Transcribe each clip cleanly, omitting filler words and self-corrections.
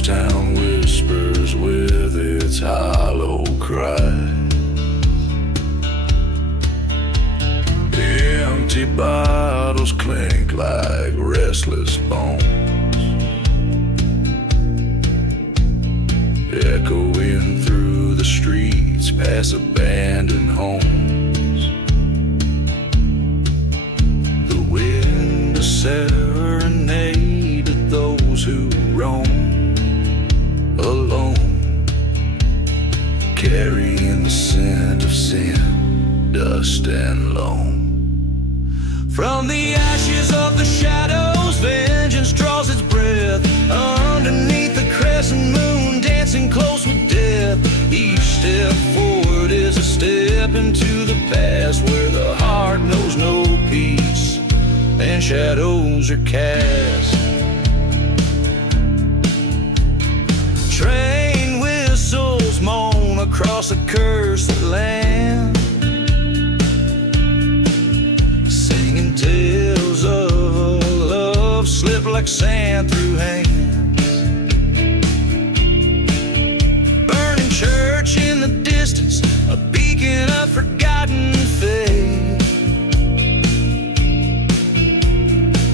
ghost town whispers with its hollow cry. Empty bottles clink like restless bones, echoing through the streets past abandoned homes. The wind a serenade to those who roam alone, carrying the scent of sin, dust and loam. From the ashes of the shadows, vengeance draws its breath. Underneath the crescent moon, dancing close with death. Each step forward is a step into the past, where the heart knows no peace and shadows are cast. Train whistles moan across a cursed land, tales of a love slip like sand through hands. Burning church in the distance, a beacon of forgotten faith,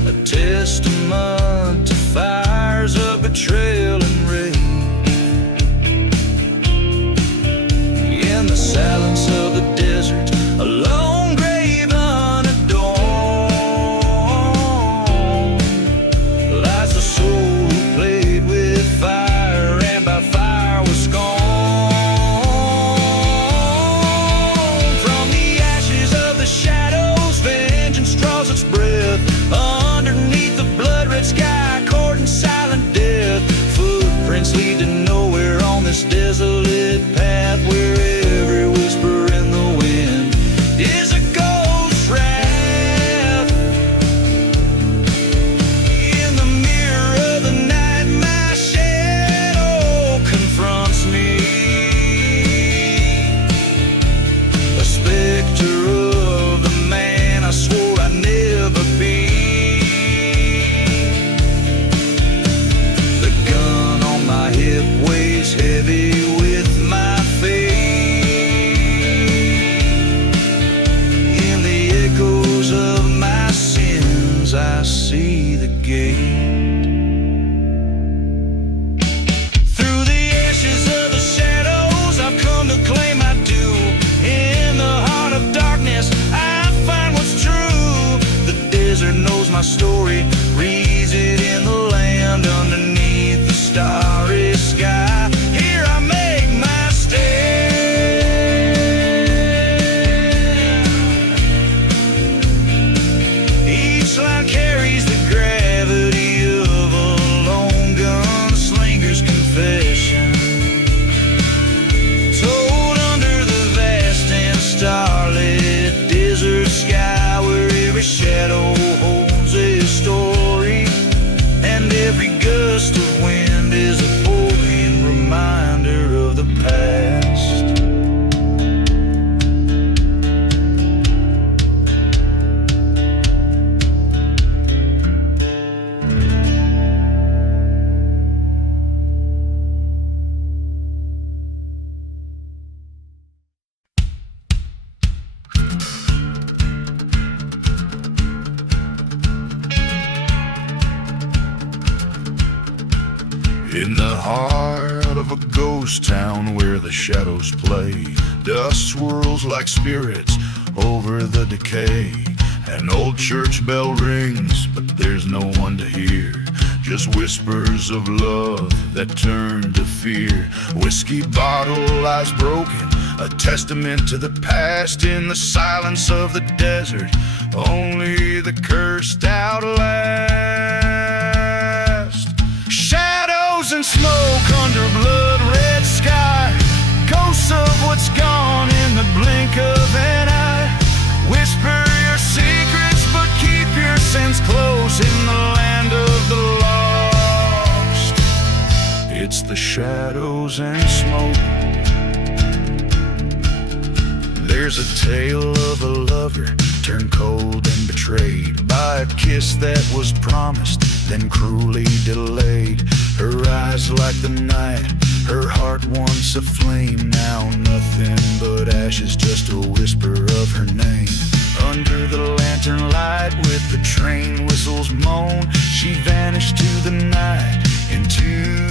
a testament to fires of betrayal and rage. In the silence of the desert, a lone grave lead to nowhere on this desolate path, where every whisper in the wind is a ghost wrath. In the mirror of the night, my shadow confronts me, a specter of the man I swore I'd never be. Weighs heavy with my faith. In the echoes of my sins, I see the gate. Through the ashes of the shadows, I've come to claim my due. In the heart of darkness, I find what's true. The desert knows my story, reads it in the land underneath the starry sky. Here I make my stand. Each line carries the gravity of a lone gunslinger's confession, told under the vast and starlit desert sky, where every shadow holds a story, and every gust of wind is a poignant reminder of the past. In the heart of a ghost town where the shadows play, dust swirls like spirits over the decay. An old church bell rings, but there's no one to hear, just whispers of love that turn to fear. Whiskey bottle lies broken, a testament to the past. In the silence of the desert, only the cursed outlast. Shadows and smoke under blood-red sky, ghosts of what's gone in the blink of an eye. Whisper your secrets, but keep your sins close in the land of the lost. It's the shadows and smoke. There's a tale of a lover turned cold and betrayed by a kiss that was promised then cruelly delayed. Her eyes like the night, her heart once a flame, now nothing but ashes, just a whisper of her name. Under the lantern light with the train whistles moan, she vanished to the night, into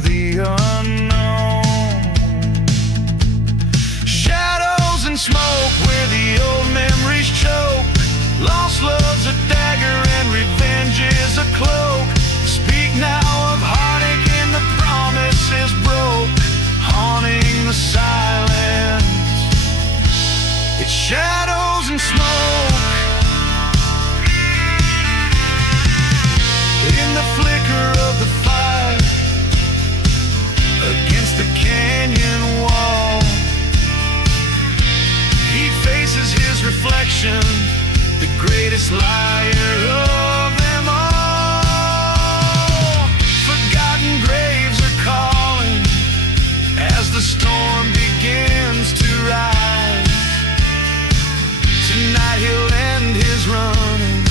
the unknown. Shadows and smoke where the old memories choke. Lost love's a dagger and revenge is a cloak. Speak now of heartache and the promises broke, haunting the silence. It's shadows and smoke. In the flicker of the fire, against the canyon wall, he faces his reflection, the greatest liar of them all. Forgotten graves are calling as the storm begins to rise. Tonight he'll end his running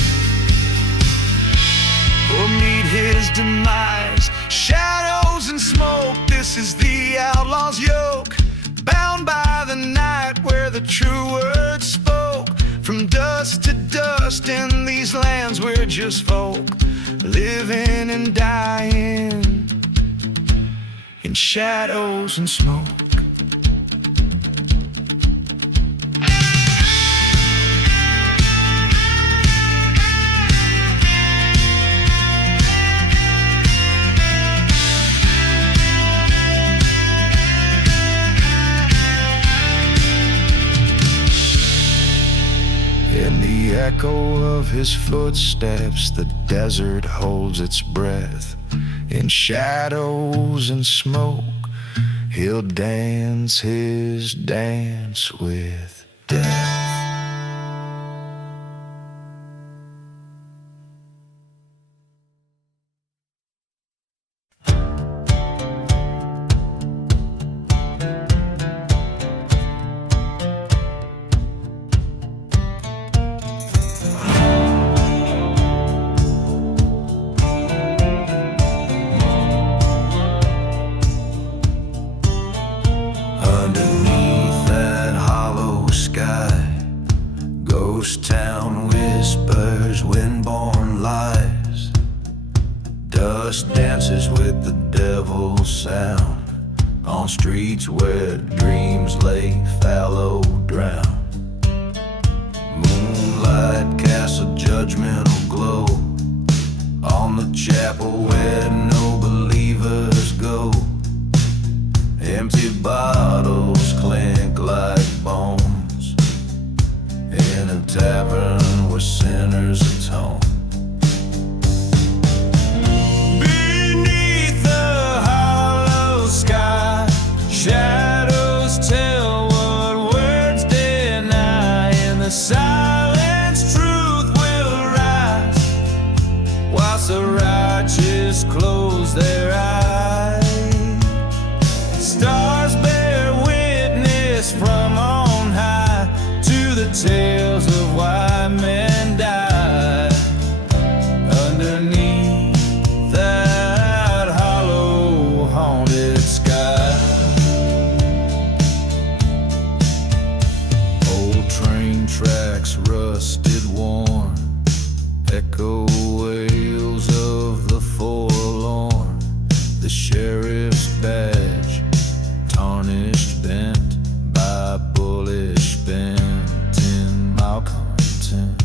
or meet his demise. Shadows and smoke, this is the outlaw's yoke, bound by the night where the true word spoke. From dust to dust in these lands we're just folk, living and dying in shadows and smoke. In the echo of his footsteps, the desert holds its breath. In shadows and smoke, he'll dance his dance with death. Ghost town whispers, wind-born lies. Dust dances with the devil's sound on streets where dreams lay fallow drown. Moonlight casts a judgmental glow on the chapel where no believers go. Empty bottles clink like bones in a tavern where sinners atone. Beneath the hollow sky, shadows tell what words deny. In the silence, truth will rise, whilst the righteous close their eyes. Stars bear witness from on high to the tales of why men die underneath that hollow, haunted sky. Old train tracks rusted, worn, echo wails of the forlorn. The sheriff's badge tarnished, bent by bullish bent in malcontent.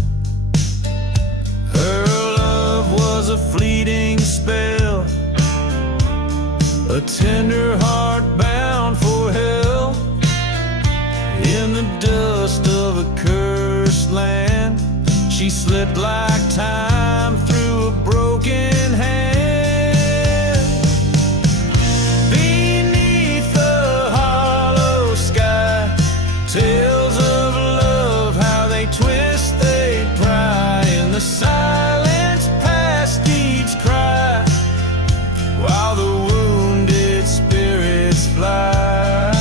Her love was a fleeting spell, a tender heart bound for hell. In the dust of a cursed land, she slipped like time through a broken hand. Tales of love, how they twist, they pry in the silence past each cry, while the wounded spirits fly.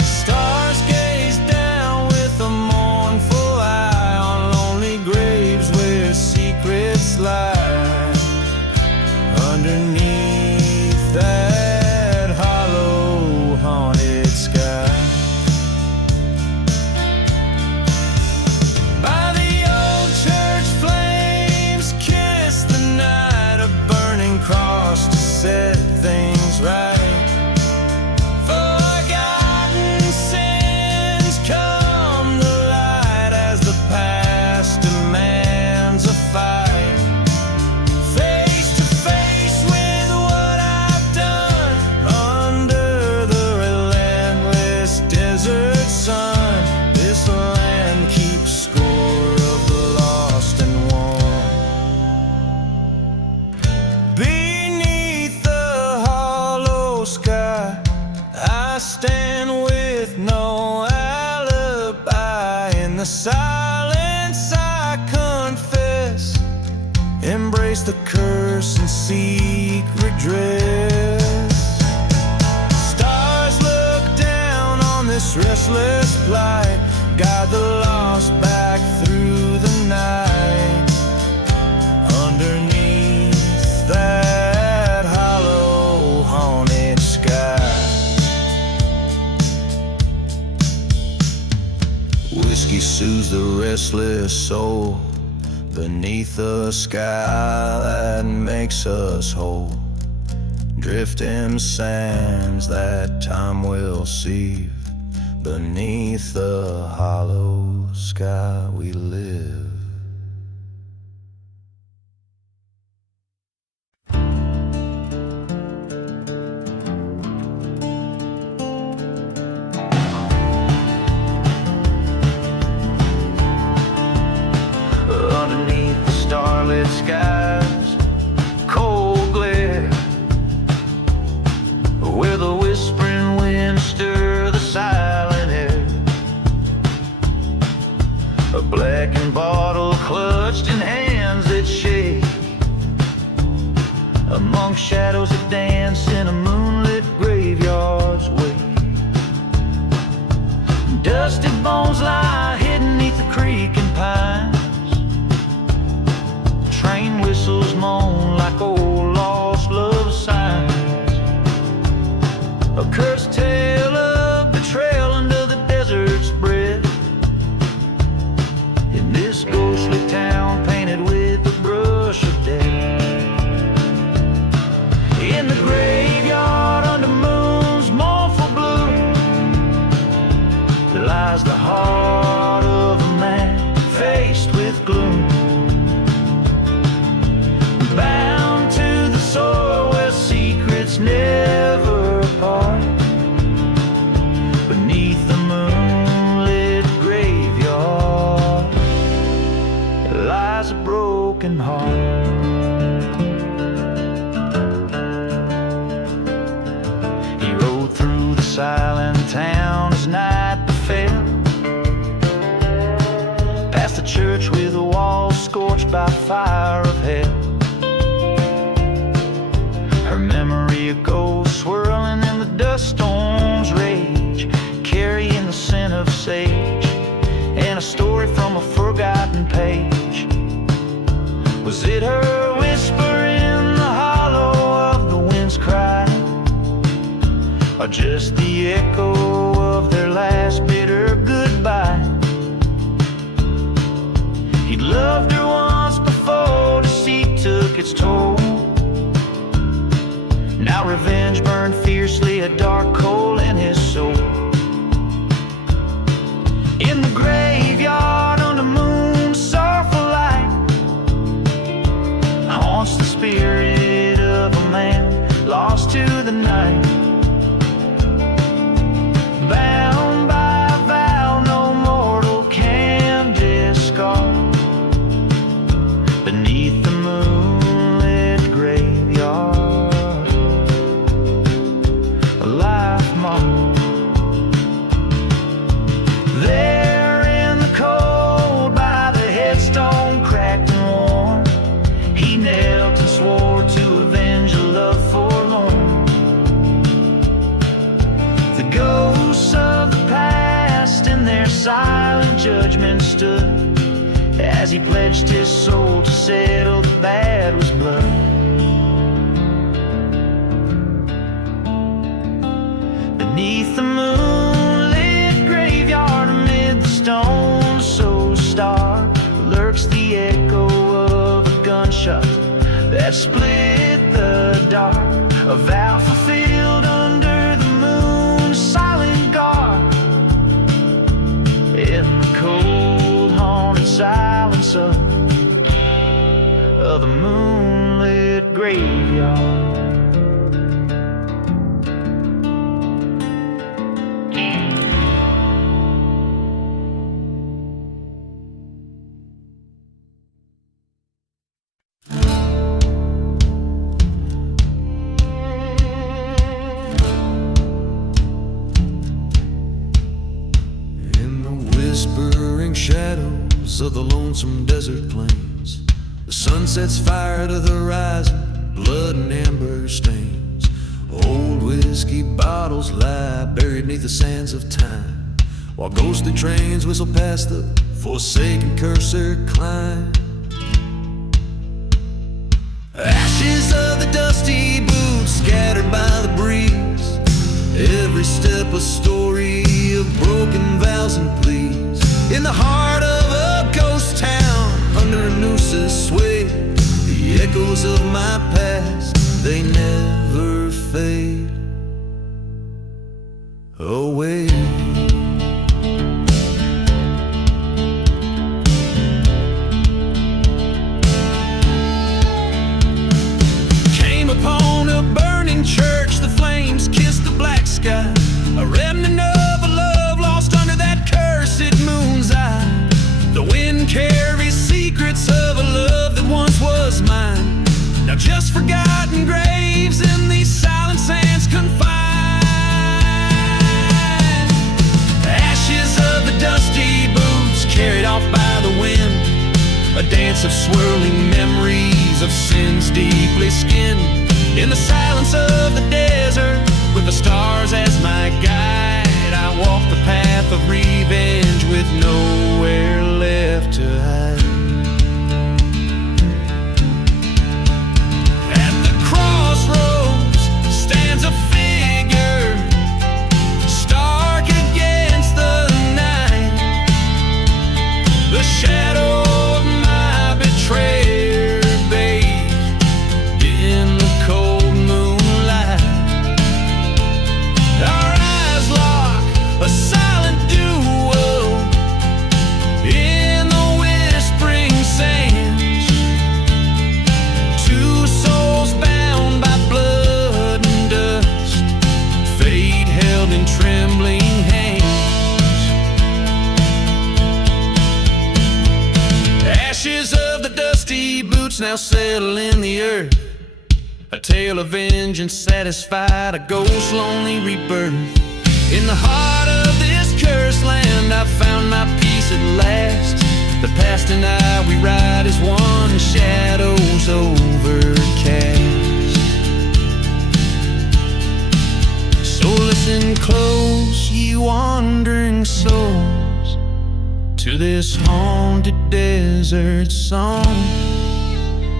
Stars gaze down with a mournful eye on lonely graves where embrace the curse and seek redress. Stars look down on this restless plight, guide the lost back through the night. Underneath that hollow, haunted sky, whiskey soothes the restless soul beneath a sky that makes us whole. Drifting sands that time will sieve, beneath the hollow sky we live. Underneath the starlit skies, cold glare, where the whispering winds stir the silent air. A blackened bottle clutched in hands that shake, among shadows that dance in a moonlit graveyard's wake. Dusty bones lie hidden neath the creaking pines. Train whistles moan like old lost love signs. A cursed tale of betrayal under the desert's breath, in this ghostly town painted with the brush of death. In the graveyard under moon's mournful blue lies the heart of a man faced with gloom, bound to the soil where secrets never part. Beneath the moonlit graveyard lies a broken heart. He rode through the silent town as night befell, past the church with the walls scorched by fire of hell. Her memory a ghost swirling in the dust storm's rage, carrying the scent of sage and a story from a forgotten page. Was it her whisper in the hollow of the wind's cry, or just the echo of their last bitter goodbye? He'd loved her once before, deceit took its toll. Now revenge burned fiercely, a dark hole in his soul. In the graveyard under moon's sorrowful light haunts the spirit of a man lost to the night, bound by a vow no mortal can discard. Beneath the moonlit graveyard, a life mark. There in the cold by the headstone cracked and worn, he knelt and swore to avenge a love forlorn. The ghosts of the past in their silent judgment stood, as he pledged his soul to settle the bad was blood. Beneath the moonlit graveyard amid the stones so stark lurks the echo of a gunshot that split the dark. A vow fulfilled under the moon's silent guard, in the cold haunted silence of the moonlit graveyard. Shadows of the lonesome desert plains, the sun sets fire to the horizon, blood and amber stains. Old whiskey bottles lie buried neath the sands of time, while ghostly trains whistle past the forsaken cursor climb. Ashes of the dusty boots scattered by the breeze, every step a story of broken vows and pleas. In the heart of a ghost town, under a noose's sway, the echoes of my past, they never fade away. Came upon a burning church, the flames kissed the black sky, a remnant of a love lost under that cursed moon's eye. The wind carries secrets of a love that once was mine, now just forgotten graves in these silent sands confined. Ashes of the dusty boots carried off by the wind, a dance of swirling memories of sins deeply skinned. In the silence of the desert, with the stars as my guide, I walk the path of revenge with nowhere left to hide. At the crossroads stands a figure, stark against the night, the shadow of my betrayer bathed in the cold moonlight. Our eyes lock, a silent duel in the whispering sands. Two souls bound by blood and dust, fate held in trembling hands. Ashes of the dusty boots now settle in the earth, a tale of vengeance satisfied, a ghost lonely rebirth. In the heart of this cursed land, I found my peace at last. The past and I, we ride as one, shadows overcast. So listen close, ye wandering souls, to this haunted desert song,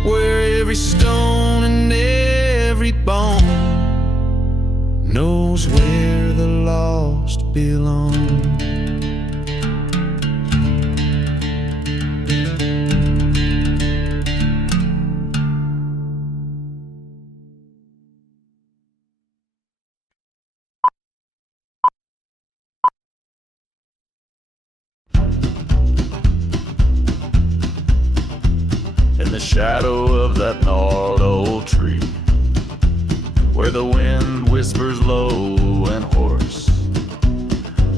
where every stone and every bone knows where the lost belong. In the shadow of that gnarled old tree, where the wind whispers low and hoarse,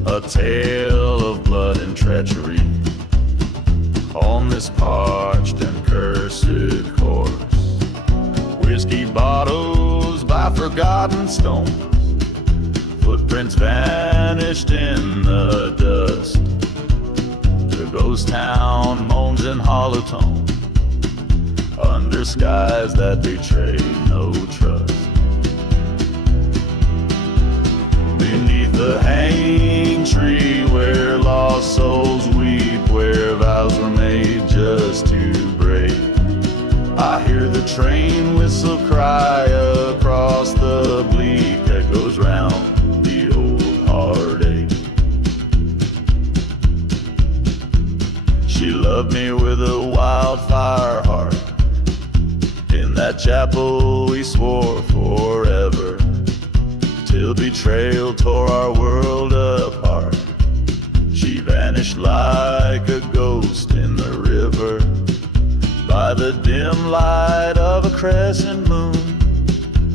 a tale of blood and treachery on this parched and cursed course. Whiskey bottles by forgotten stones, footprints vanished in the dust. The ghost town moans in hollow tone, under skies that betray no trust. Beneath the hanging tree, where lost souls weep, where vows were made just to break, I hear the train whistle cry across the bleak that goes round the old heartache. She loved me with a wildfire heart. In that chapel we swore forever, till betrayal tore our world apart. She vanished like a ghost in the river, by the dim light of a crescent moon.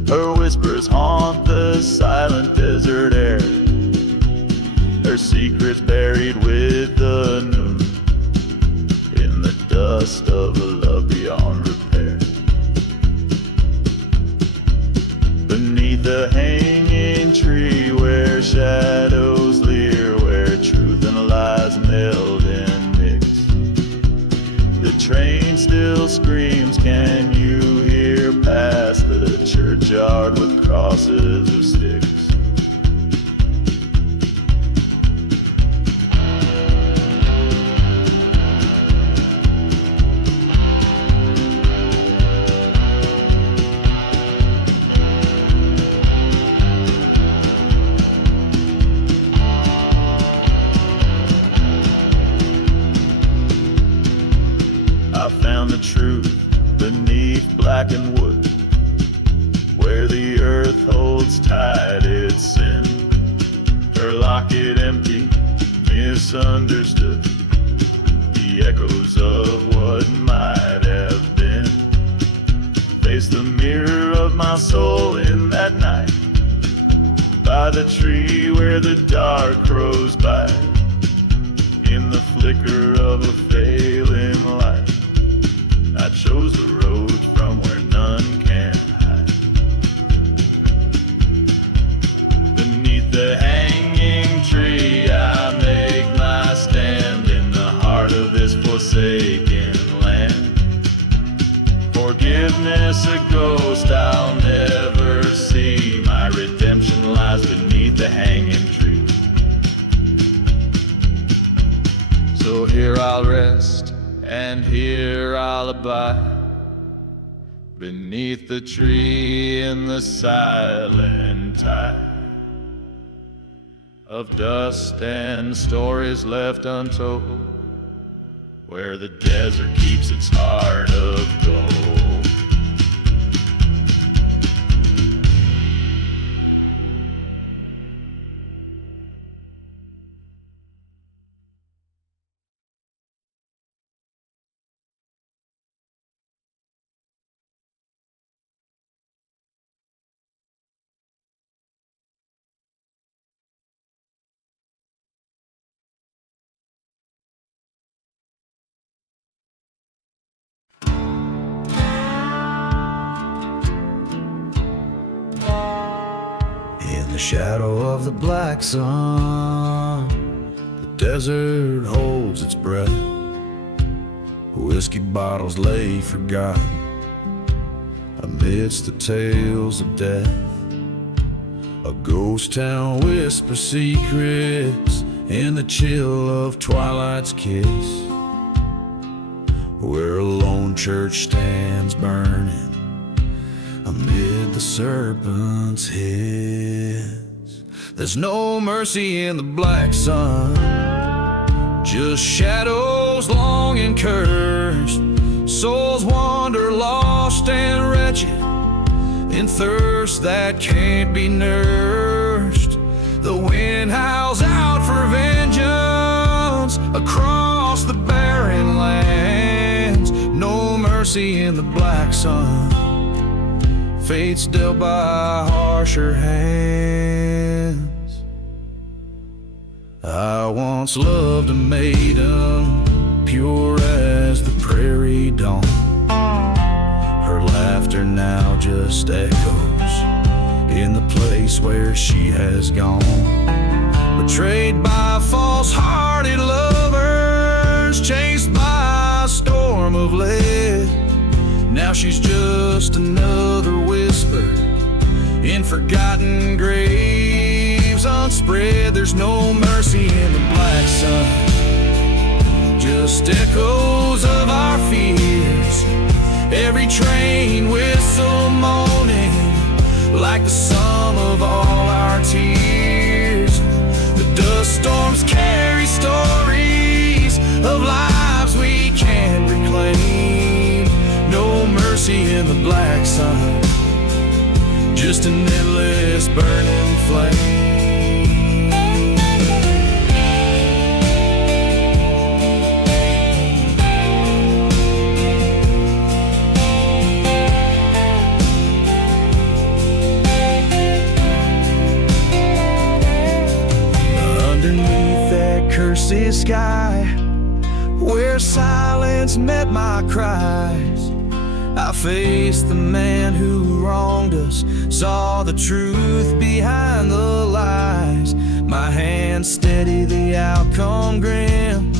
Her whispers haunt the silent desert air, her secrets buried with the noon, in the dust of a love beyond repair. Beneath the hanging tree, where shadows leer, where truth and lies meld and mix, the train still screams churchyard with crosses of sticks. I found the truth beneath blackened wood, where the earth holds tight its sin. Her locket empty, misunderstood, the echoes of what might have been. Face the mirror of my soul in that night, by the tree where the dark crows bite. In the flicker of a failing light, I chose the road from where none can hide. Beneath the hanging tree, I make my stand in the heart of this forsaken land. Forgiveness a ghost I'll never see. My redemption lies beneath the hanging tree. So here I'll rest, and here I'll abide, beneath the tree in the silent tide of dust and stories left untold, where the desert keeps its heart of gold. In the shadow of the black sun, the desert holds its breath. Whiskey bottles lay forgotten amidst the tales of death. A ghost town whispers secrets in the chill of twilight's kiss, where a lone church stands burning amid the serpent's hiss. There's no mercy in the black sun, just shadows long and cursed. Souls wander lost and wretched in thirst that can't be nursed. The wind howls out for vengeance across the barren lands. No mercy in the black sun, fate's dealt by harsher hands. I once loved a maiden, pure as the prairie dawn. Her laughter now just echoes in the place where she has gone. Betrayed by false-hearted lovers, chased by a storm of lead. Now she's just another whisper in forgotten graves unspread. There's no mercy in the black sun, just echoes of our fears. Every train whistle moaning like the sum of all our tears. The dust storms carry stories of lives we can't reclaim. No mercy in the black sun, just an endless burning flame. Underneath that cursed sky, where silence met my cries, I faced the man who wronged us, saw the truth behind the lies. My hand steady, the outcome grim,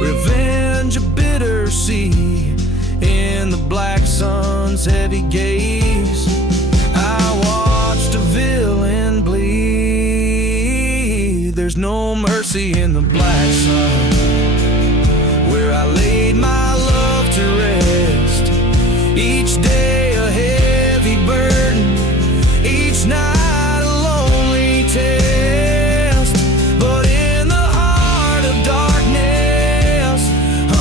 revenge a bitter sea in the black sun's heavy gaze. mercy in the black sun, where I laid my love to rest. Each day a heavy burden, each night a lonely test. But in the heart of darkness,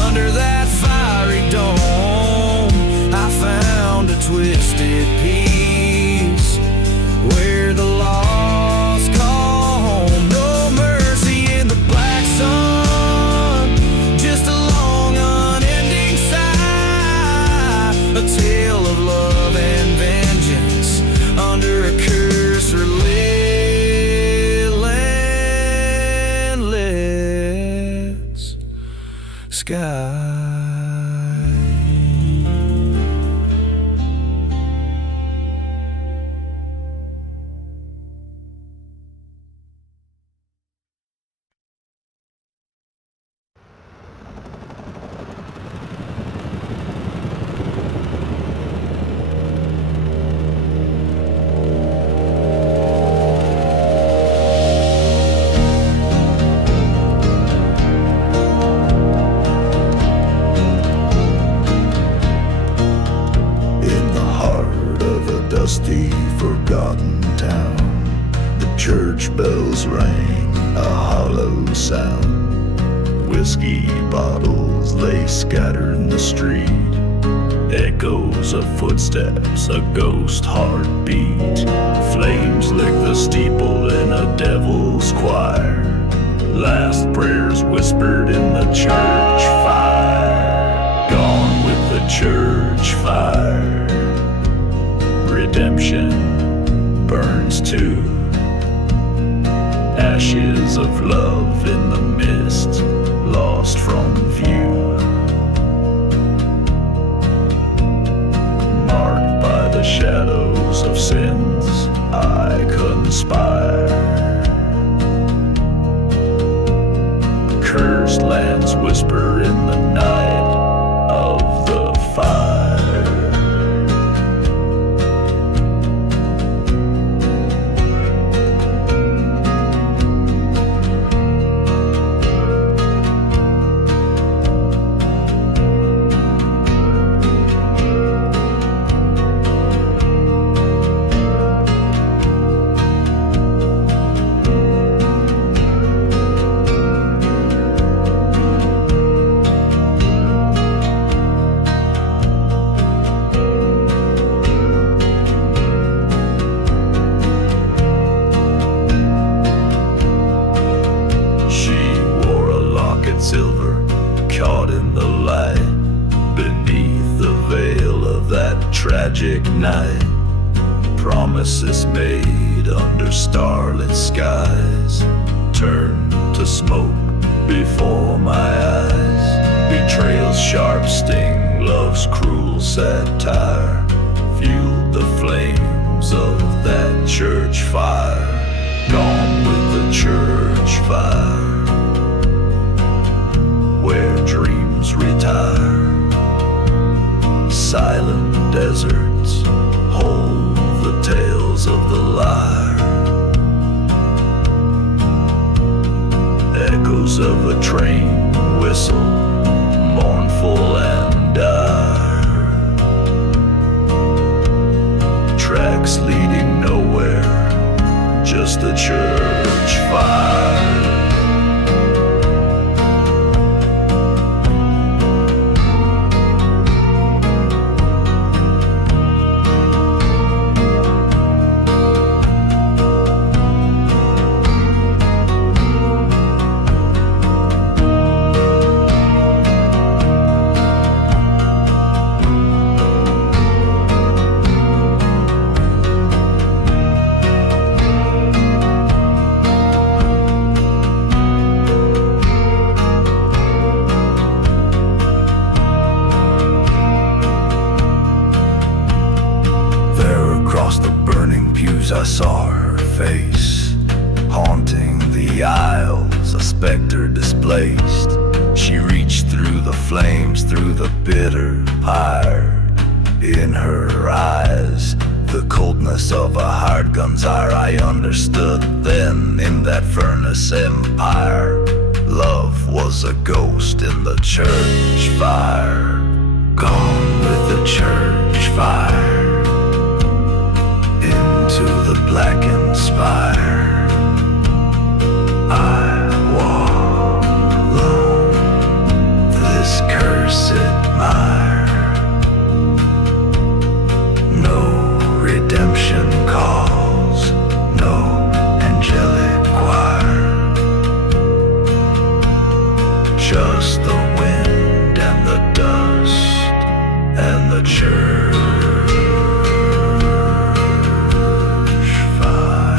under that fiery dome, I found a twisted peace where the lost call home. No mercy in the black sun, just a long unending sigh, a tale of love and vengeance under a curse relentless sky. Dusty, forgotten town, the church bells rang a hollow sound. Whiskey bottles lay scattered in the street, echoes of footsteps, a ghost heartbeat. Flames lick the steeple in a devil's choir, last prayers whispered in the church fire. Gone with the church fire. Redemption burns too. Ashes of love in the mist, lost from view. Marked by the shadows of sins I conspire. Cursed lands whisper in the night of the fire. Silver, caught in the light, beneath the veil of that tragic night. Promises made under starlit skies turned to smoke before my eyes. Betrayal's sharp sting, love's cruel satire, fueled the flames of that church fire. Gone with the church fire, where dreams retire. Silent deserts hold the tales of the lyre. Echoes of a train whistle, mournful and dire. Tracks leading nowhere, just a church fire. I saw her face, haunting the aisles, a specter displaced. She reached through the flames, through the bitter pyre. In her eyes, The coldness of a hard gun's ire I understood then in that furnace empire. Love was a ghost in the church fire, gone with the church fire, into the blackened spire. I walk alone this cursed mire. No redemption calls, no angelic choir, just the wind and the dust and the church fire.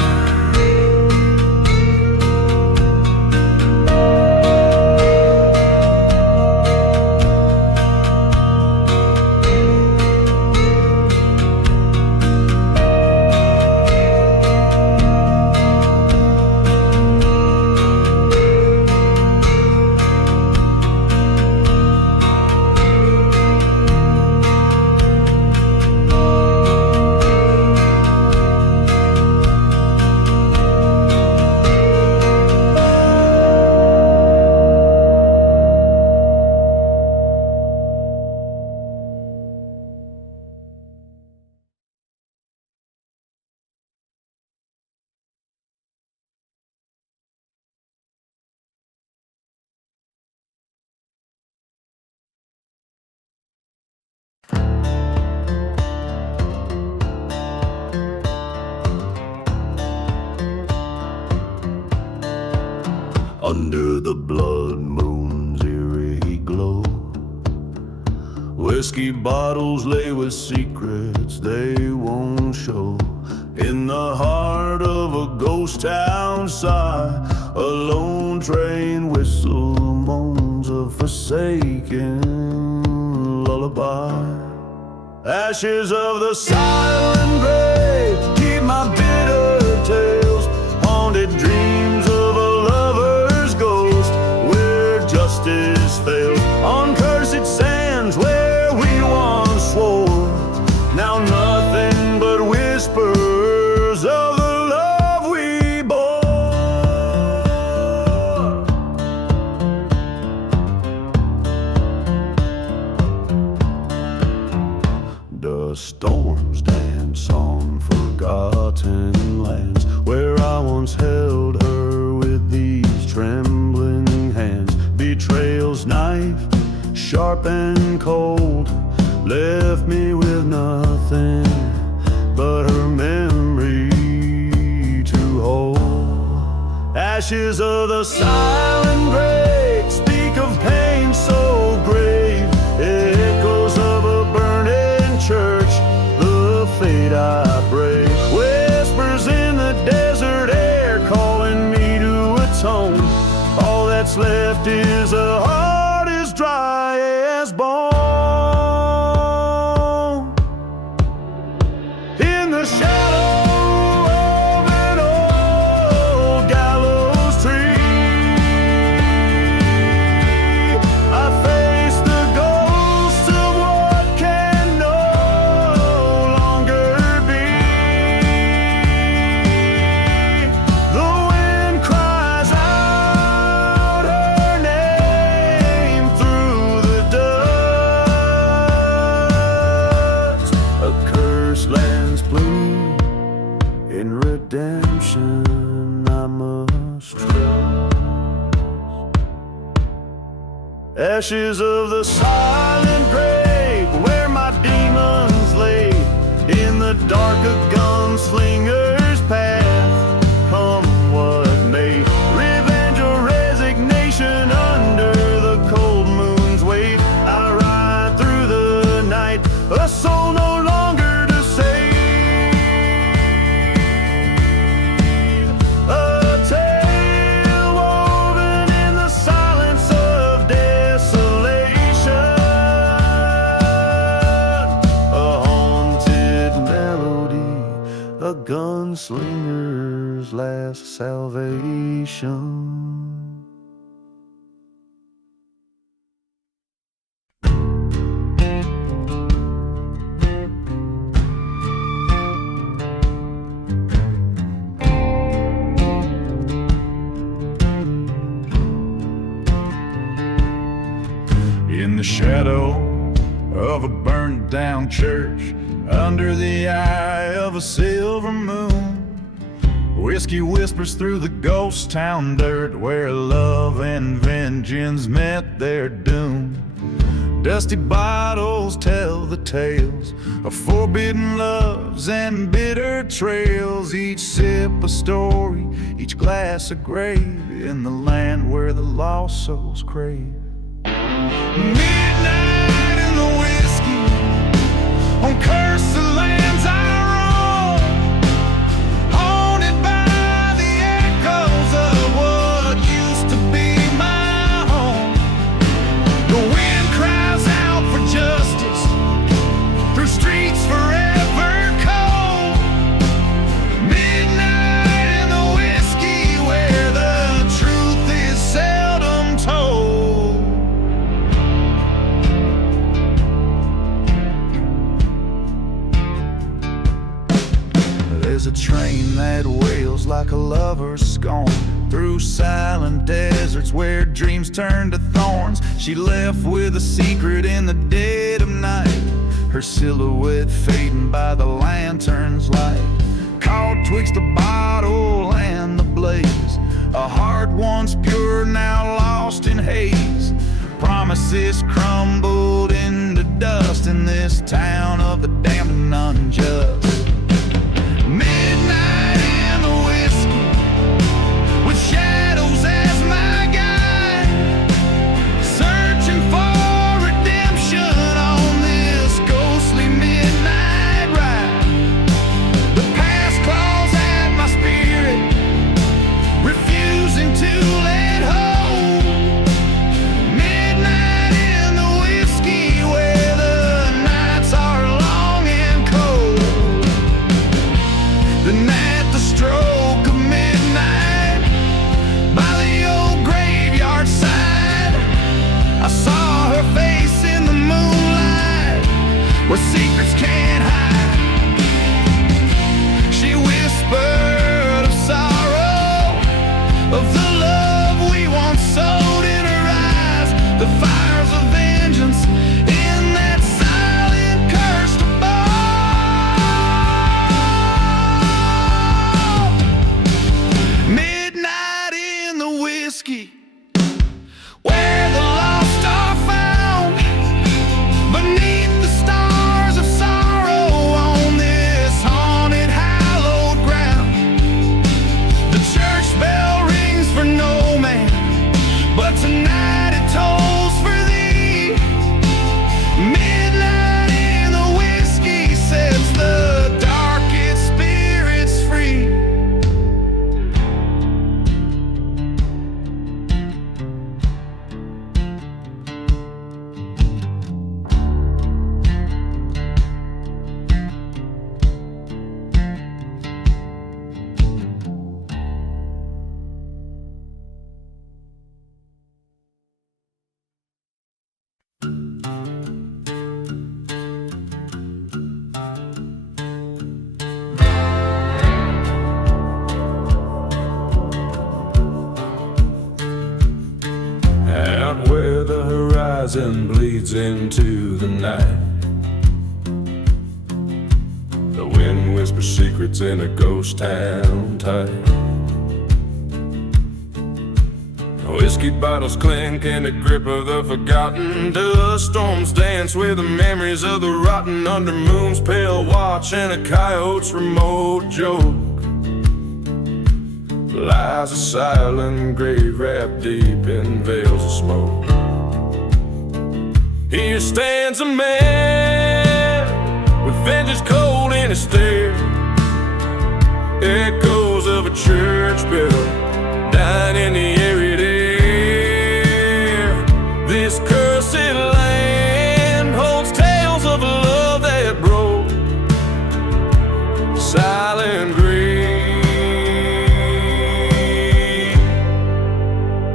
Under the blood moon's eerie glow, whiskey bottles lay with secrets they won't show. In the heart of a ghost town sigh, a lone train whistle moans a forsaken lullaby. Ashes of the silent grave keep my bitter tales, haunted dreams of a lover's ghost where justice fails. On cursed sands where we once swore, now nothing but whispers of the love we bore. The storms dance on forgotten lands where I once held her with these trembling hands. Betrayal's knife, sharp and cold, left me with nothing but her memory to hold. Ashes of the silent grave speak of pain so grave, echoes of a burning church, the fate I break. Whispers in the desert air calling me to atone. All that's left is a heart as dry as bone. In the shadow of an old gallows tree, I face the ghosts of what can no longer be. The wind cries out her name through the dust. A curse lands bloom, in redemption I must trust. Ashes of the silent grave where my demons lay, in the dark a gunslinger's path, come what may. Revenge or resignation under the cold moon's weight, I ride through the night, a soul no longer to save. A tale woven in the silence of desolation, a haunted melody, a gunslinger's last salvation. shadow of a burned down church, under the eye of a silver moon. Whiskey whispers through the ghost town dirt, where love and vengeance met their doom. Dusty bottles tell the tales of forbidden loves and bitter trails. Each sip a story, each glass a grave, in the land where the lost souls crave. Midnight in the whiskey, on cursed lands I roam, haunted by the echoes of what used to be my home. The wind cries out for justice through streets forever cold. Midnight in the whiskey, where the truth is seldom told. There's a train that wails like a lover's scorn, through silent deserts where dreams turn to thorns. She left with a secret in the dead of night, her silhouette fading by the lantern's light. Caught twixt the bottle and the blaze, a heart once pure now lost in haze. Promises crumbled into dust in this town of the damned and unjust. Midnight in the whiskey, with shadows as my guide, searching for redemption on this ghostly midnight ride. The past claws at my spirit, refusing to let hold. Midnight in the whiskey, where the nights are long and cold. Then at the stroke of midnight, by the old graveyard side, I saw her face in the moonlight, where secrets can't hide. She whispered of sorrow, of the love we once sowed in her eyes, the fires of vengeance in that silent cursed abode. Midnight in the whiskey, where the lost are found, beneath the stars of sorrow on this haunted hallowed ground. The church bell rings for no man, but tonight it tolls for thee. Midnight in the whiskey sets the darkest spirits free. Out where the horizon bleeds into the night, the wind whispers secrets in a ghost town tight. Whiskey bottles clink in the grip of the forgotten. Dust storms dance with the memories of the rotten, under moon's pale watch and a coyote's remote joke. Lies a silent grave wrapped deep in veils of smoke. Here stands a man with vengeance cold in his stare, echoes of a church bell dying in the eerie air. This cursed land holds tales of a love that broke, silent grave,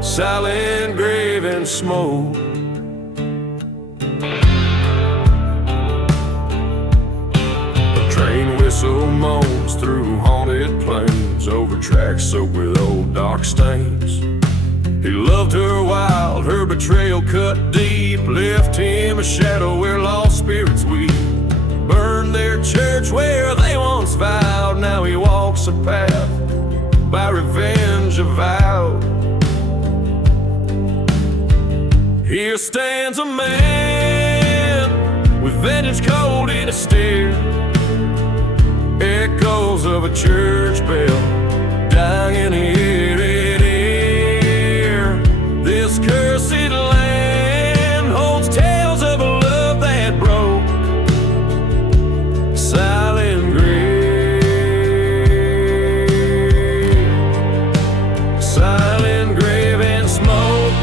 silent grave and smoke. Whistle moans through haunted plains, over tracks soaked with old dark stains. He loved her wild, her betrayal cut deep, left him a shadow where lost spirits weep. Burned their church where they once vowed, now he walks a path by revenge avowed. Here stands a man with vengeance cold in his stare, echoes of a church bell dying in the air. This cursed land holds tales of a love that broke. Silent grave, silent grave and smoke,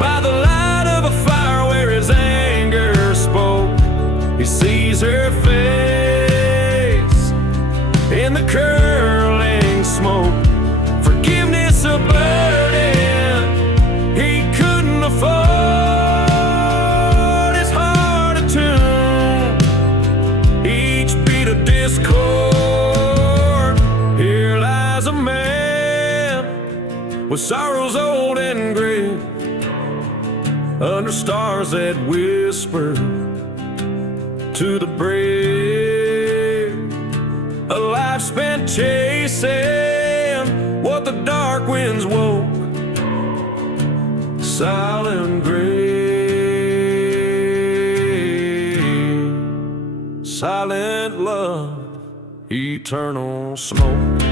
by the light of a fire where his anger spoke. He sees her face in the curling smoke. Forgiveness a burden he couldn't afford. His heart attuned, each beat a discord. Here lies a man with sorrows old and gray, under stars that whisper to the brave. A life spent chasing what the dark winds woke. Silent grave, silent love, eternal smoke.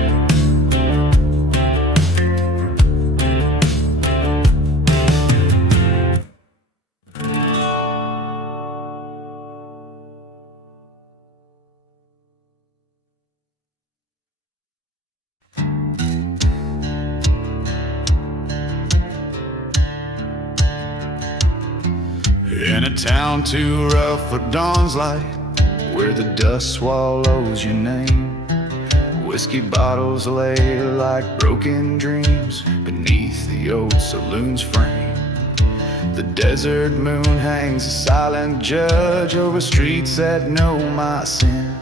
In a town too rough for dawn's light, where the dust swallows your name, whiskey bottles lay like broken dreams beneath the old saloon's frame. The desert moon hangs a silent judge over streets that know my sin.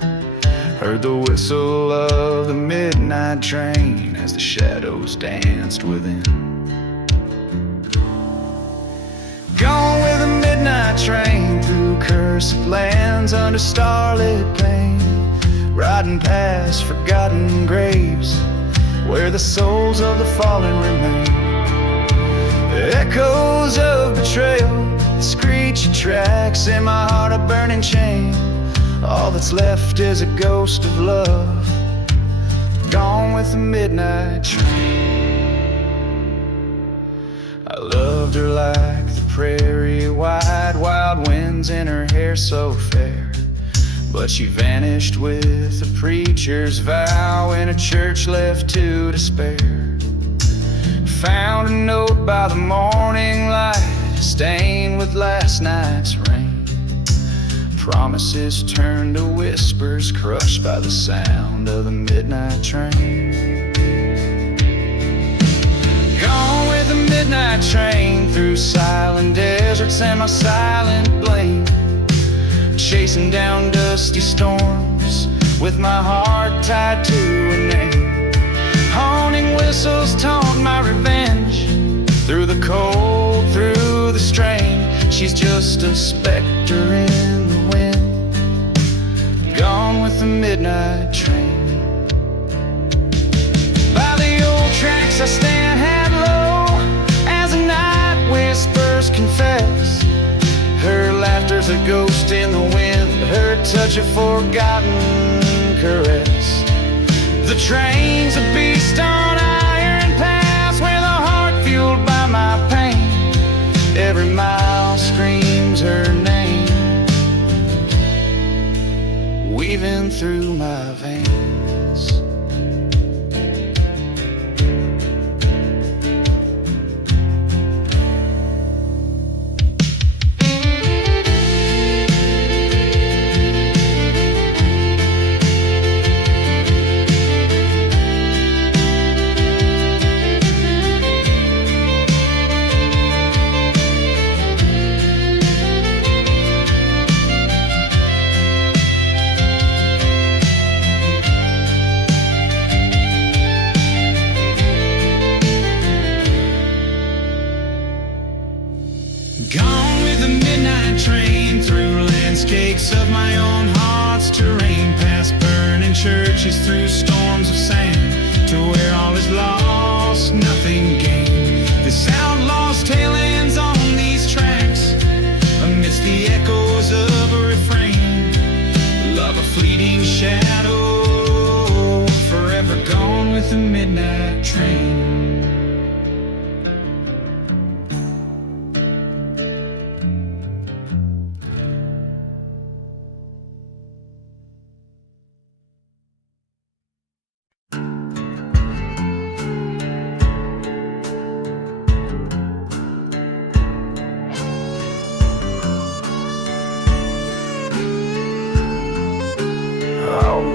Heard the whistle of the midnight train as the shadows danced within. Gone with the midnight train through cursed lands under starlit pain, riding past forgotten graves where the souls of the fallen remain. Echoes of betrayal, screechy tracks in my heart, a burning chain. All that's left is a ghost of love, gone with the midnight train. I loved her like the prairie wide, wild winds in her hair so fair, but she vanished with a preacher's vow in a church left to despair. Found a note by the morning light, stained with last night's rain. Promises turned to whispers, crushed by the sound of the midnight train. Gone with the midnight train through silent deserts and my silent blame, chasing down dusty storms with my heart tied to a name. Haunting whistles taunt my revenge, through the cold, through the strain. She's just a specter in the wind, gone with the midnight train. By the old tracks I stand head low as the night whispers confess. Her laughter's a ghost in the wind, her touch a forgotten caress. The train's a beast on iron paths, where the heart fueled by my pain, every mile screams her name, weaving through my veins. churches through storms of sand, to where all is lost, nothing gained. This outlaw's tale ends on these tracks, amidst the echoes of a refrain. Love a fleeting shadow, forever gone with the midnight train.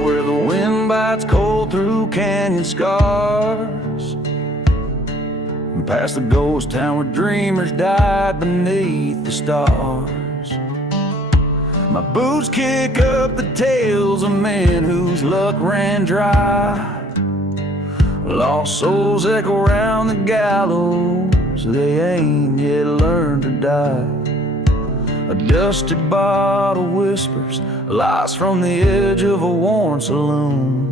Where the wind bites cold through canyon scars, and past the ghost town where dreamers died beneath the stars. My boots kick up the tales of men whose luck ran dry. Lost souls echo round the gallows, they ain't yet learned to die. A dusty bottle whispers lies from the edge of a worn saloon.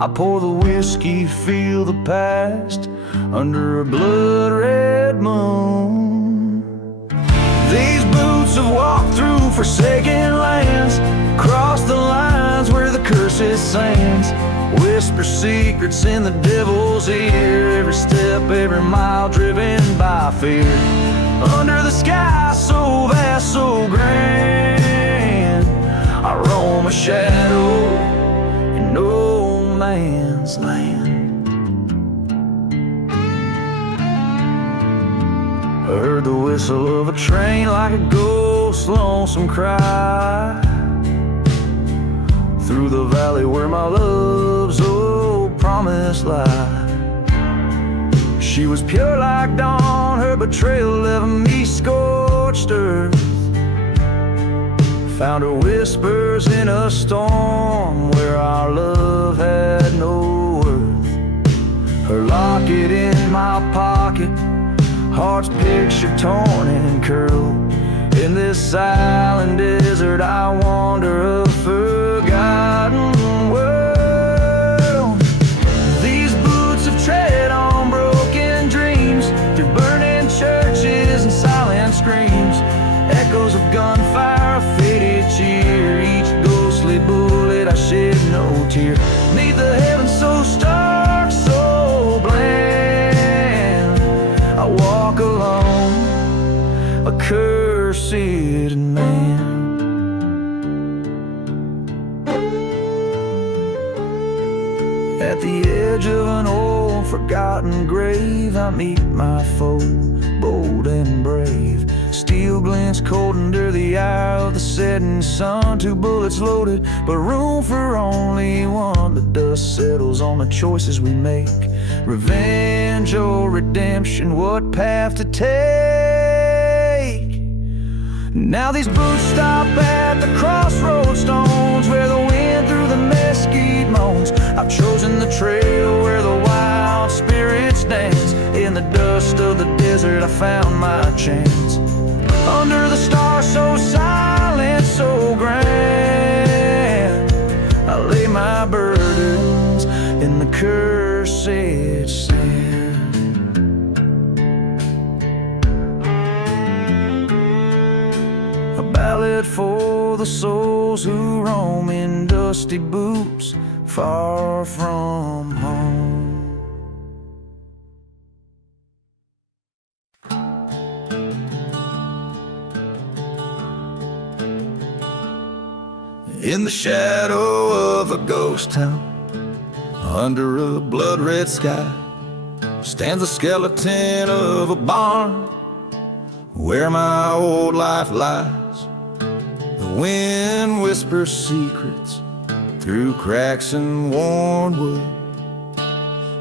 I pour the whiskey, feel the past under a blood-red moon. These boots have walked through forsaken lands, crossed the lines where the curses sands, whisper secrets in the devil's ear, every step, every mile driven by fear. Under the sky so vast, so grand, I roam a shadow in no man's land. I heard the whistle of a train like a ghost lonesome cry, through the valley where my love's old promise lies. She was pure like dawn, her betrayal left me scorched earth. Found her whispers in a storm where our love had no worth. Her locket in my pocket, heart's picture torn and curled. In this silent desert I wander a forgotten world. These boots have tread on broken dreams, through burning churches and silent screams, echoes of gunfire, a faded cheer. Each ghostly bullet I shed no tear. Neath the heavens so stark, so bland, I walk alone, a cursed man. At the edge of an old forgotten grave, I meet my foe, bold and brave. Steel glints cold under the eye of the setting sun. 2 bullets loaded, but room for only one. The dust settles on the choices we make, revenge or redemption, what path to take. Now these boots stop at the crossroad stones, where the wind through the mesquite moans. I've chosen the trail where the wild spirits dance. In the dust of the desert I found my chance. Under the stars so silent, so grand, I lay my burdens in the cursed sand. A ballad for the souls who roam in dusty boots far from home. In the shadow of a ghost town, under a blood-red sky, stands the skeleton of a barn where my old life lies. The wind whispers secrets through cracks in worn wood,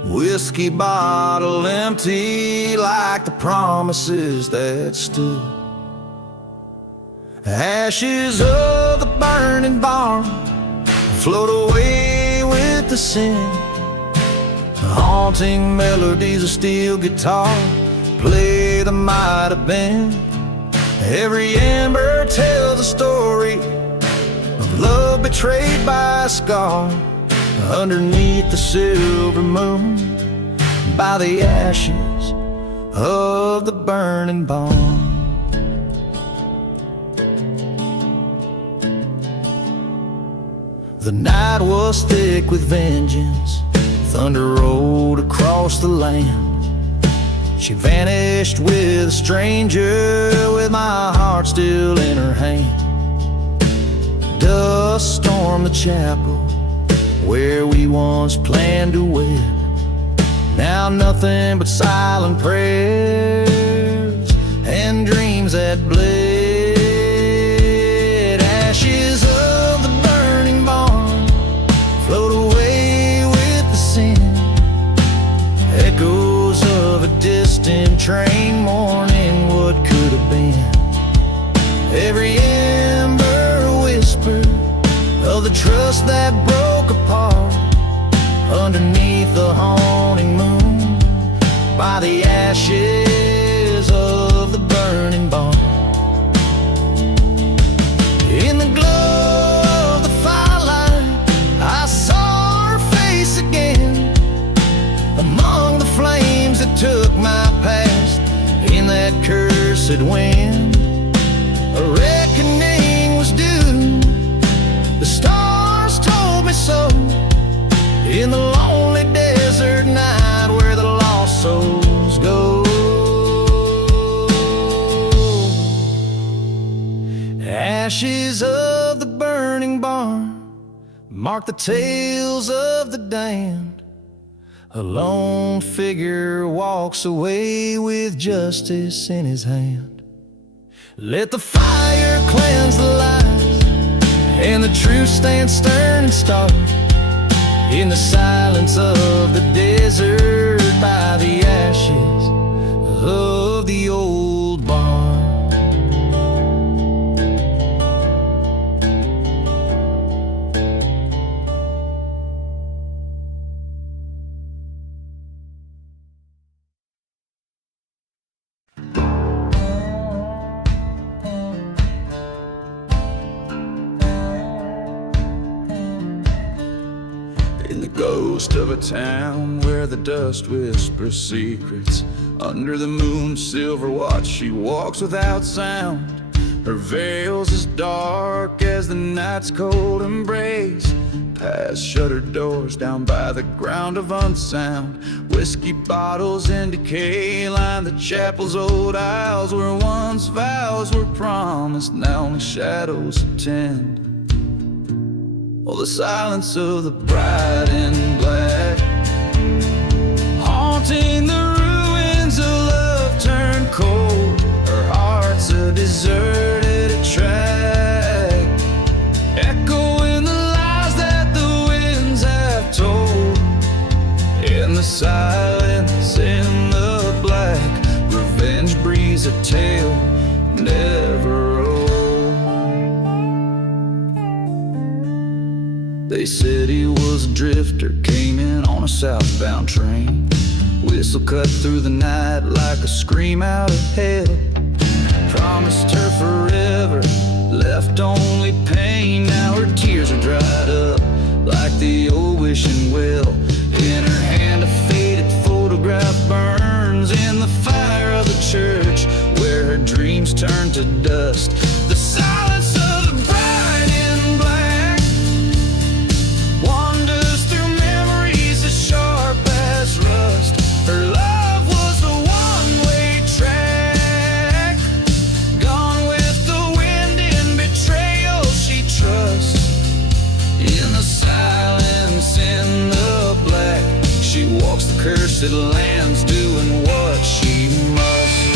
whiskey bottle empty like the promises that stood. Ashes of the burning barn float away with the sin. Haunting melodies of steel guitar play the might have been. Every ember tells a story of love betrayed by a scar. underneath the silver moon, by the ashes of the burning barn. The night was thick with vengeance, thunder rolled across the land. She vanished with a stranger, with my heart still in her hand. Dust stormed the chapel where we once planned to wed. Now nothing but silent prayers and dreams that bled. Ashes of the burning barn float away with the sin. Echoes of a distant train mourning what could have been. Every ember a whisper of the trust that broke apart underneath the haunting moon, by the ashes of the burning barn. In the glow of the firelight, I saw her face again, among the flames that took my past in that cursed wind. A reckoning was due, the stars told me so, in the lonely desert night where the lost souls go. Ashes of the burning barn mark the tales of the damned. A lone figure walks away with justice in his hand. Let the fire cleanse the lies, and the truth stand stern and stark in the silence of the desert, by the ashes of the old barn. In the ghost of a town where the dust whispers secrets, under the moon's silver watch she walks without sound. Her veil's as dark as the night's cold embrace, past shuttered doors down by the ground of unsound. Whiskey bottles in decay line the chapel's old aisles, where once vows were promised, now only shadows attend. Oh, the silence of the bride in black, haunting the ruins of love turned cold. Her heart's a deserted track, echoing the lies that the winds have told. In the silence, in the black, revenge breathes a tale never old. They said he was a drifter, came in on a southbound train. Whistle cut through the night like a scream out of hell. Promised her forever, left only pain. Now her tears are dried up like the old wishing well. In her hand a faded photograph burns in the fire of the church where her dreams turn to dust. The silence of the bride in black wanders through memories as sharp as rust. Her love was a one-way track, gone with the wind in betrayal she trusts. In the silence, in the black, she walks the cursed lands, doing what she must.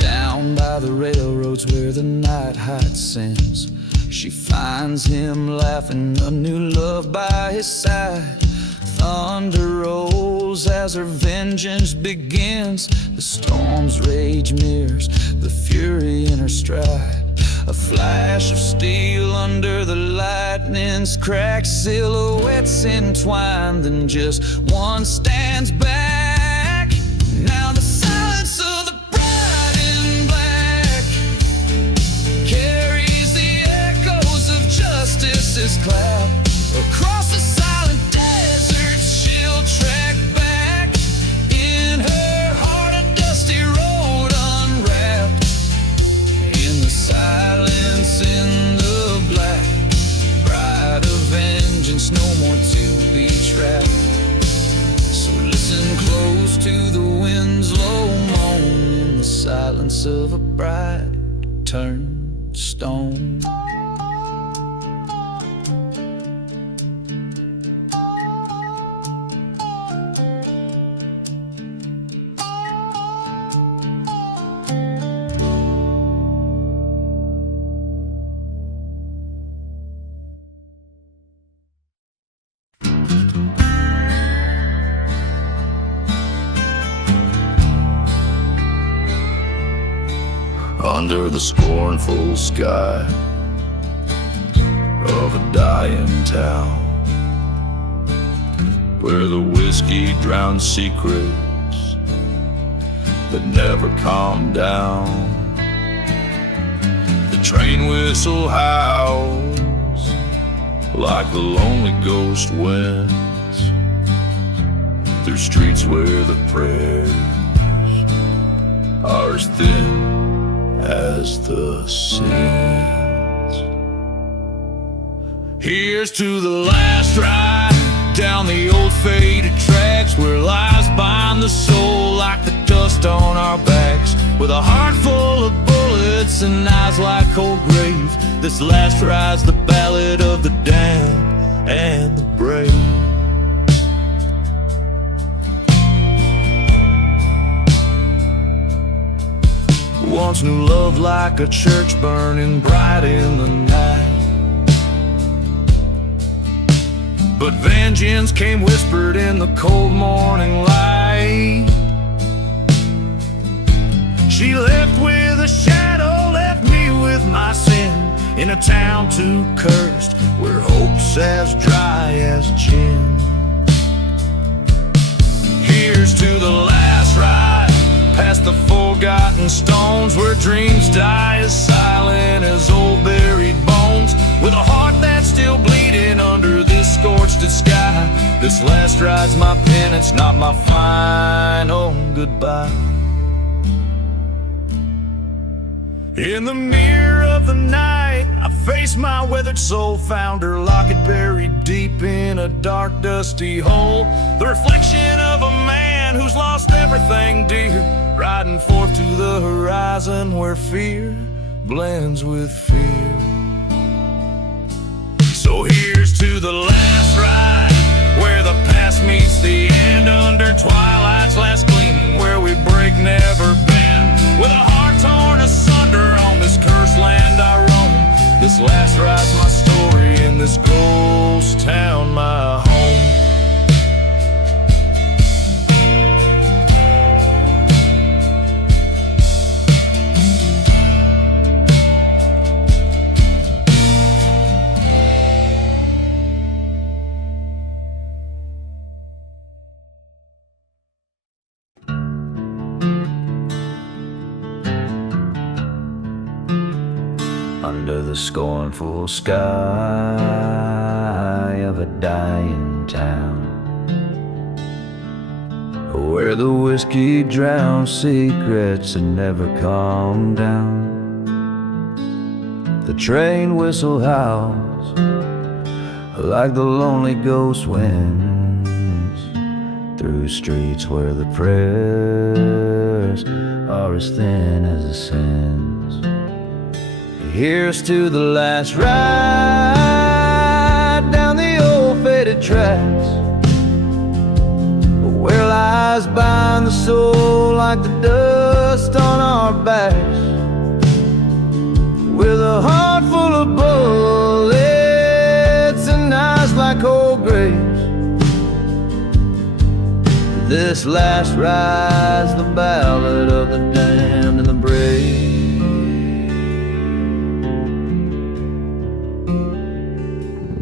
Down by the railroads where the night hides sins, she finds him laughing, a new love by his side. Thunder rolls as her vengeance begins. The storm's rage mirrors the fury in her stride. A flash of steel under the lightning's cracked silhouettes entwined, then just one stands back. Now the silence of the bride in black of a bride turned stone. Under the scornful sky of a dying town, where the whiskey drowns secrets that never calm down, the train whistle howls like the lonely ghost winds through streets where the prayers are as thin as the sins. Here's to the last ride down the old faded tracks, where lies bind the soul like the dust on our backs. With a heart full of bullets and eyes like cold graves, this last ride's the ballad of the damned and the brave. Once knew love like a church burning bright in the night, but vengeance came whispered in the cold morning light. She left with a shadow, left me with my sin, in a town too cursed, where hope's as dry as gin. Here's to the last ride past the forgotten stones, where dreams die as silent as old buried bones. With a heart that's still bleeding under this scorched sky, this last ride's my penance, not my final goodbye. In the mirror of the night, I face my weathered soul, found her locket buried deep in a dark dusty hole, the reflection of a man who's lost everything dear, riding forth to the horizon where fear blends with fear. So here's to the last ride, where the past meets the end, under twilight's last gleaming, where we break never bend. With a heart torn asunder on this cursed land I roam, this last ride's my story in this ghost town, my home. Under the scornful sky of a dying town, where the whiskey drowns secrets and never calm down, the train whistle howls like the lonely ghost winds through streets where the prayers are as thin as the sins. Here's to the last ride down the old faded tracks, where lies bind the soul like the dust on our backs. With a heart full of bullets and eyes like old graves, this last ride's the ballad of the damned and the brave.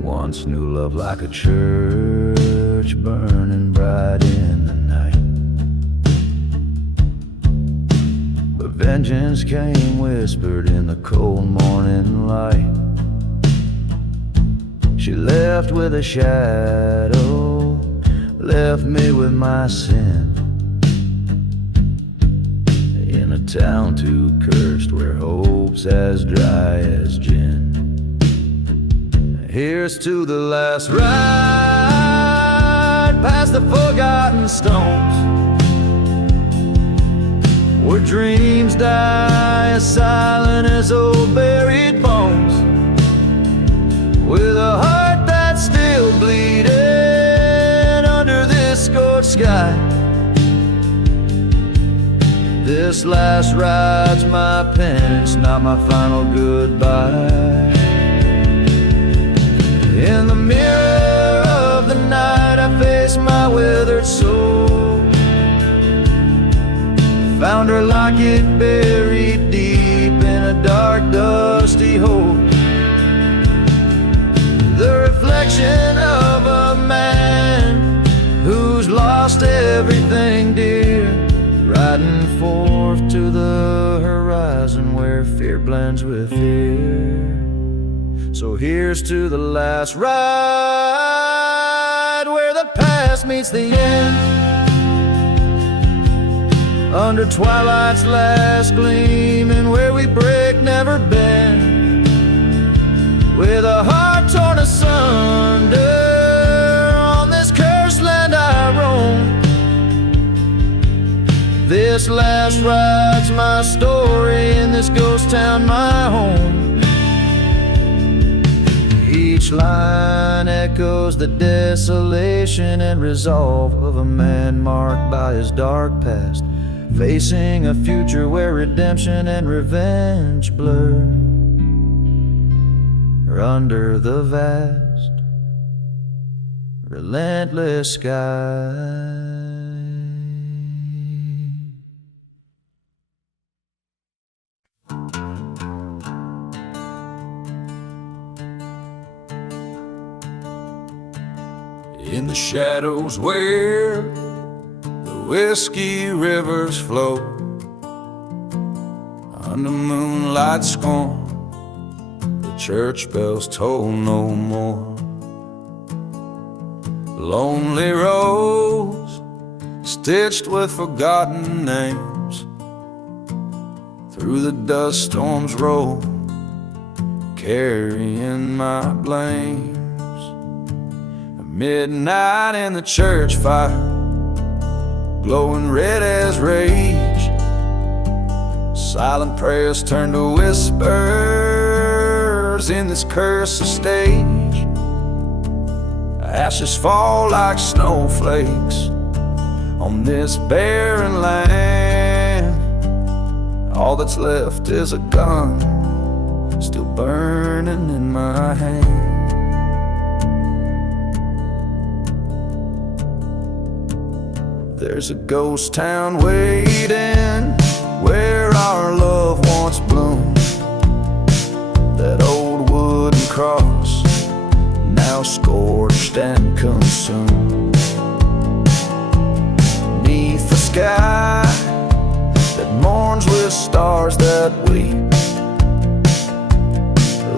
Once knew love like a church burning bright in the night, but vengeance came whispered in the cold morning light. She left with a shadow, left me with my sin, in a town too cursed where hope's as dry as gin. Here's to the last ride past the forgotten stones, where dreams die as silent as old buried bones, with a heart that's still bleeding under this scorched sky. This last ride's my penance, not my final goodbye. In the mirror of the night, I face my withered soul. Found her locket buried deep in a dark, dusty hole. The reflection of a man who's lost everything dear, riding forth to the horizon where fear blends with fear. So here's to the last ride, where the past meets the end, under twilight's last gleam, and where we break, never bend, with a heart torn asunder on this cursed land I roam. This last ride's my story, in this ghost town my home. Each line echoes the desolation and resolve of a man marked by his dark past, facing a future where redemption and revenge blur under the vast, relentless sky. In the shadows where the whiskey rivers flow, under moonlight scorn, the church bells toll no more. Lonely roads stitched with forgotten names, through the dust storms roll, carrying my blame. Midnight in the church fire, glowing red as rage, silent prayers turn to whispers in this cursed stage. Ashes fall like snowflakes on this barren land. All that's left is a gun still burning in my hand. There's a ghost town waiting where our love once bloomed. That old wooden cross, now scorched and consumed. Neath the sky that mourns with stars that weep,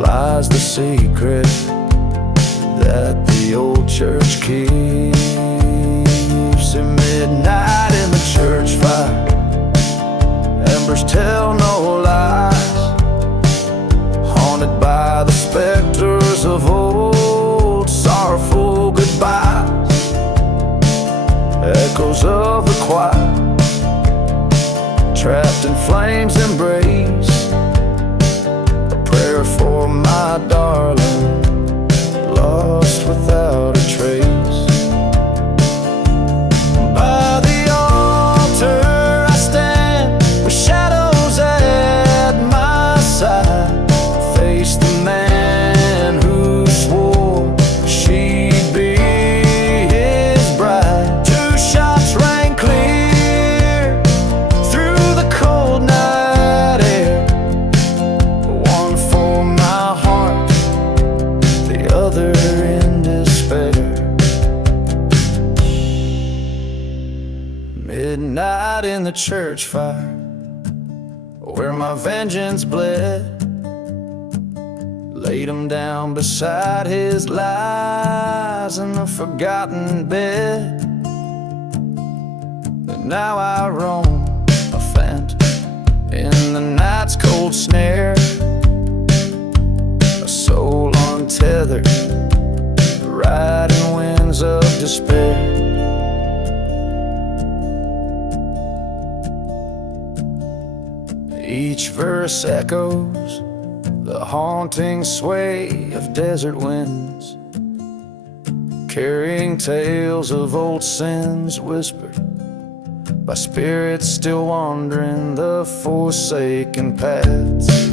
lies the secret that the old church keeps. At midnight in the church fire, embers tell no lies, haunted by the specters of old sorrowful goodbyes. Echoes of the choir, trapped in flames embrace, a prayer for my darling, lost without a trace. Midnight in the church fire, where my vengeance bled, laid him down beside his lies in the forgotten bed. And now I roam a phantom in the night's cold snare, a soul untethered, riding winds of despair. Each verse echoes the haunting sway of desert winds, carrying tales of old sins whispered by spirits still wandering the forsaken paths.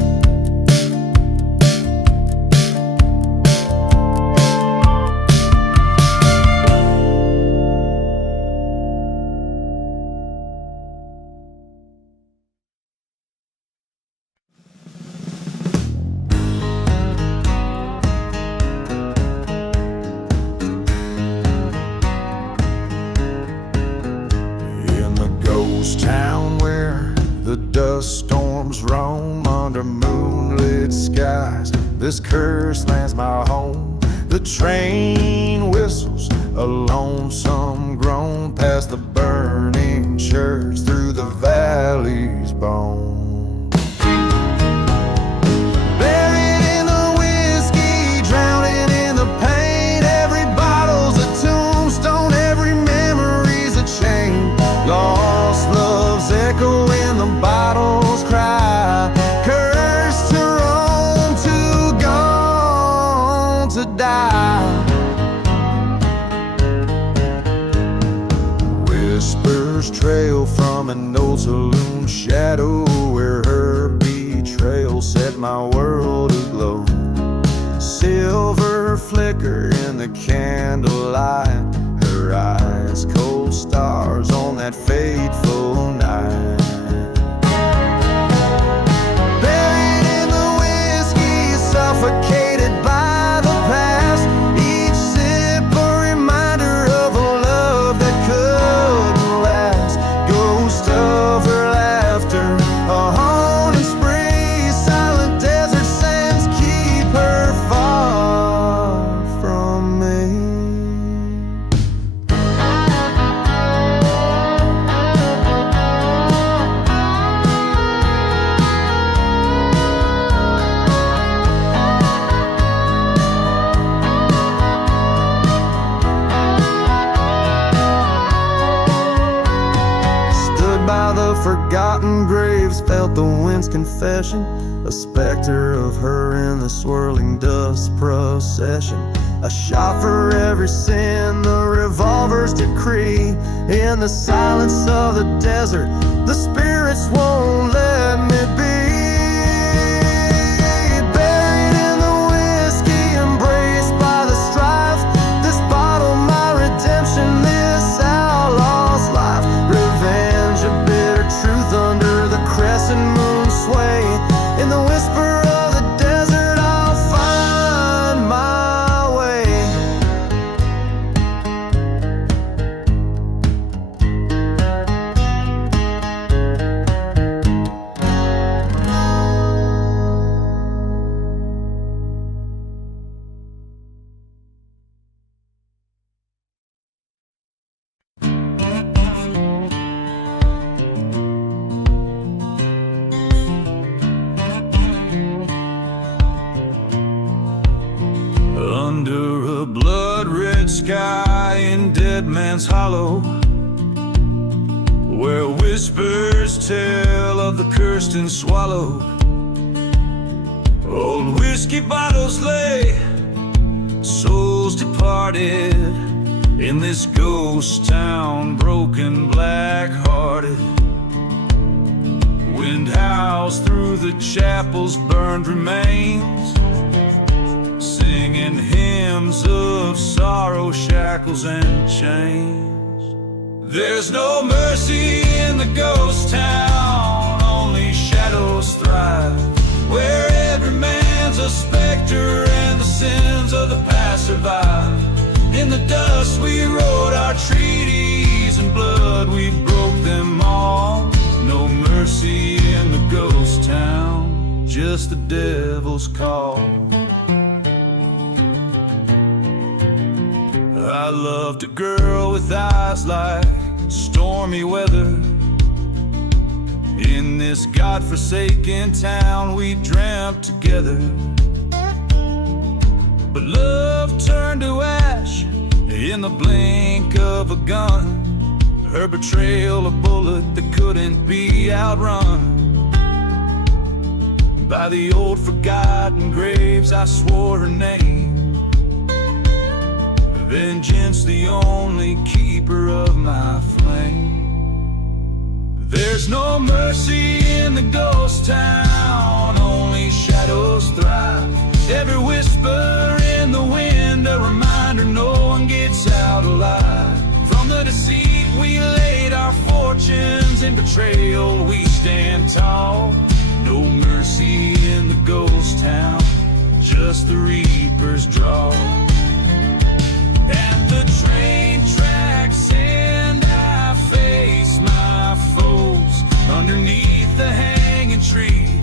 Town where the dust storms roam under moonlit skies, this cursed land's my home. The train whistles a lonesome groan past the burning church through the valley's bone. Buried in the whiskey, drowning in the pain, every bottle's a tombstone, every memory's a chain. Lost love's echo in the bottle's cry, cursed to roam, too gone to die. Whispers trail from an old saloon shadow where her betrayal set my world aglow. Silver flicker in the candlelight, her eyes cold stars on that fateful night. Buried in the whiskey, suffocated by the past, each sip a reminder of a love that couldn't last. Ghost of her laughter, a haunting spree, silent desert sands keep her far from me. By the forgotten graves, felt the wind's confession, a specter of her in the swirling dust procession. A shot for every sin, the revolver's decree. In the silence of the desert, the spirits won't let me be. Buried in the whiskey, embraced by the strife, this bottle my redemption, this outlaw's life. Revenge, a bitter truth under the crescent moon sway. In the whisper of the desert, I'll find my way. Under a blood-red sky in Dead Man's Hollow, where whispers tell of the cursed and swallowed, old whiskey bottles lay, souls departed, in this ghost town, broken, black-hearted. Wind howls through the chapel's burned remains, singing hymns of sorrow, shackles and chains. There's no mercy in the ghost town, only shadows thrive, where every man's a specter and the sins of the past survive. In the dust we wrote our treaties, in blood we broke them all. No mercy in the ghost town, just the devil's call. I loved a girl with eyes like stormy weather. In this godforsaken town we dreamt together, but love turned to ash in the blink of a gun. Her betrayal a bullet that couldn't be outrun. By the old forgotten graves I swore her name. Vengeance the only keeper of my flame. There's no mercy in the ghost town, only shadows thrive. Every whisper in the wind, a reminder no one gets out alive. From the deceit we laid our fortunes, in betrayal we stand tall. No mercy in the ghost town, just the reaper's draw. At the train tracks and I face my foes, underneath the hanging tree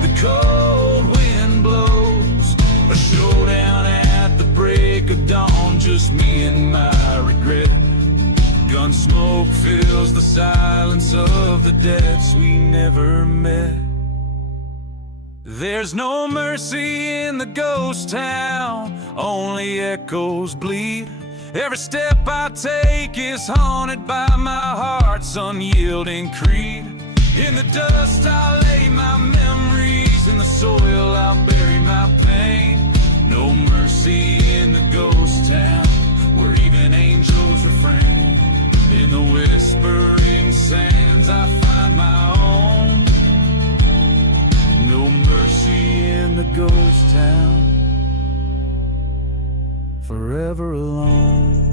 the cold wind blows. A showdown at the break of dawn, just me and my regret. Gun smoke fills the silence of the deaths we never met. There's no mercy in the ghost town, only echoes bleed. Every step I take is haunted by my heart's unyielding creed. In the dust I lay my memories, in the soil I'll bury my pain. No mercy in the ghost town, where even angels refrain. In the whispering sands I find my home. No mercy in the ghost town, forever alone.